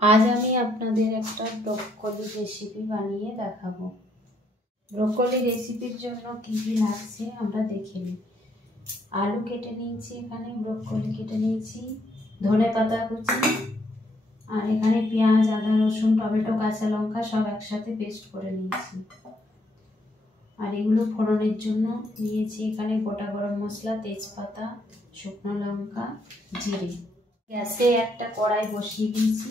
आज আমি আপনাদের একটা ব্রোকলি রেসিপি বানিয়ে দেখাবো। ব্রোকলি রেসিপির জন্য কি কি লাগছে আমরা দেখে নিই। আলু কেটে নিয়েছি, এখানে ব্রোকলি কেটে নিয়েছি, ধনেপাতা কুচি, আর এখানে পেঁয়াজ, আদা, রসুন, টমেটো, কাঁচা লঙ্কা সব একসাথে পেস্ট করে নিয়েছি। আর এগুলো ফোড়নের জন্য নিয়েছি এখানে গোটা গরম মশলা, তেজপাতা, শুকনো লঙ্কা, জিরে। গ্যাসে একটা কড়াই বসিয়ে দিয়েছি,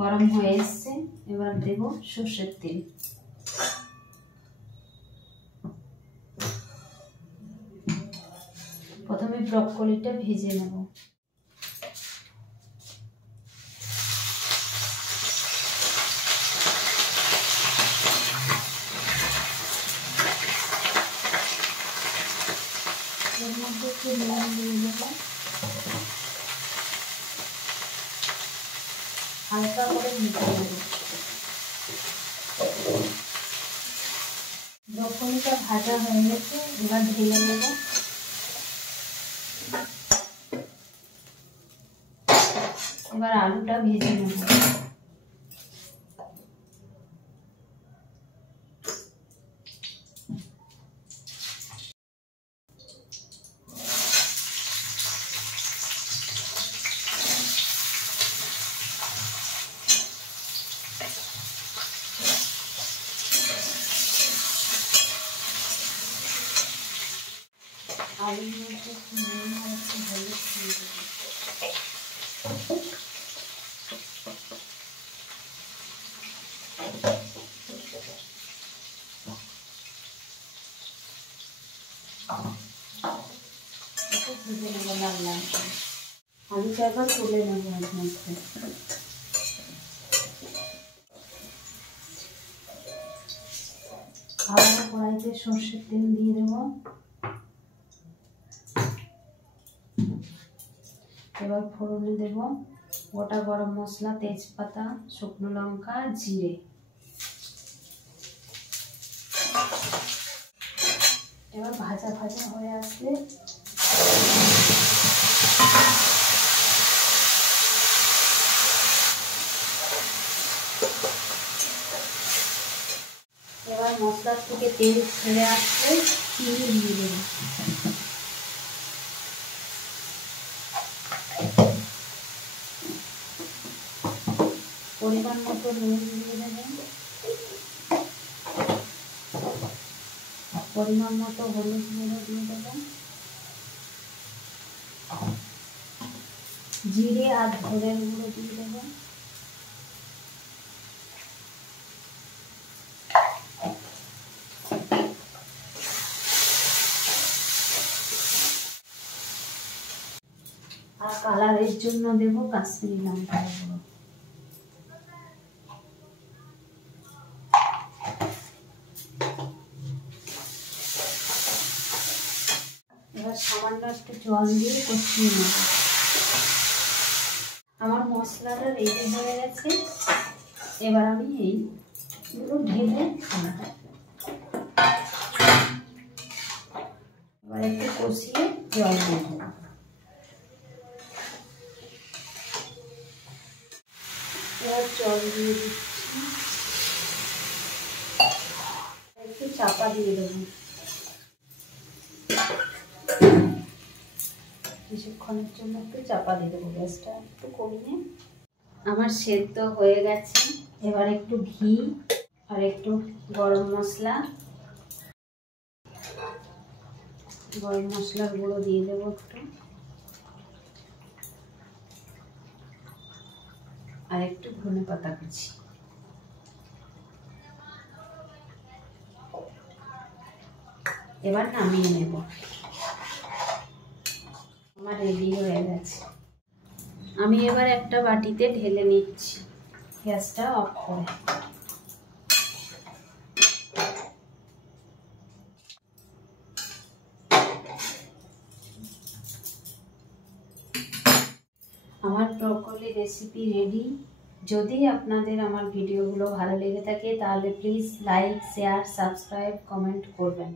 গরম হয়ে এসছে। এবার দেব সর্ষের তেল। প্রথমে ব্রোকলিটা ভেজে নেব। এর মধ্যে একটু নুন দিয়ে দেব, হালকা করে ভেজে নেব। ব্রোকলিটা ভাজা হয়ে গেছে, এবার ঢেলে নেব। এবার আলুটা ভেজে নেব। আলুর মধ্যে একটু নুন আর একটু হলুদ দিয়ে দেব। ভেজে নেব লাল লাল করে। আলুটা এবার তুলে নেব এর মধ্যে। আবার কড়াইতে সর্ষের তেল দিয়ে দেব। এবার ফোড়নে দেব গোটা গরম মশলা, তেজপাতা, শুকনো লঙ্কা, জিরে। এবার ভাজা ভাজা হয়ে আসলে এবার মশলার থেকে তেল ছেড়ে আসলে চিনি দিয়ে দেব। পরিমাণ মতো নুন দিয়ে দেবেন, পরিমাণ মতো হলুদ গুঁড়ো দিয়ে দেবেন, জিরে আর ধনের গুঁড়ো দিয়ে দেবেন। আর কালারের জন্য দেব কাশ্মীরি লঙ্কার গুঁড়ো। এবার সামান্য একটু জল দিয়ে কষিয়ে নেব। আমার মশলাটা রেডি হয়ে গেছে। এবার আমি এইগুলো ঢেলে খাবো। এবার একটু কষিয়ে জল দিয়ে দেব। এবার জল দিয়ে দিচ্ছি, একটু চাপা দিয়ে দেবো। কিছুক্ষণের জন্য একটু চাপা দিয়ে দেবো, গ্যাসটা একটু কমিয়ে। আমার সেদ্ধ হয়ে গেছে। এবার একটু ঘি আর একটু গরম মশলার গুঁড়ো দিয়ে দেবো একটু, আর একটু ধনেপাতা কুচি। এবার নামিয়ে নেব। আমার রেডি হয়ে গেছে। আমি এবার একটা বাটিতে ঢেলে নিচ্ছি, গ্যাসটা অফ করে। আমার ব্রোকলি রেসিপি রেডি। যদি আপনাদের আমার ভিডিওগুলো ভালো লেগে থাকে তাহলে please like, share, subscribe, comment করবেন।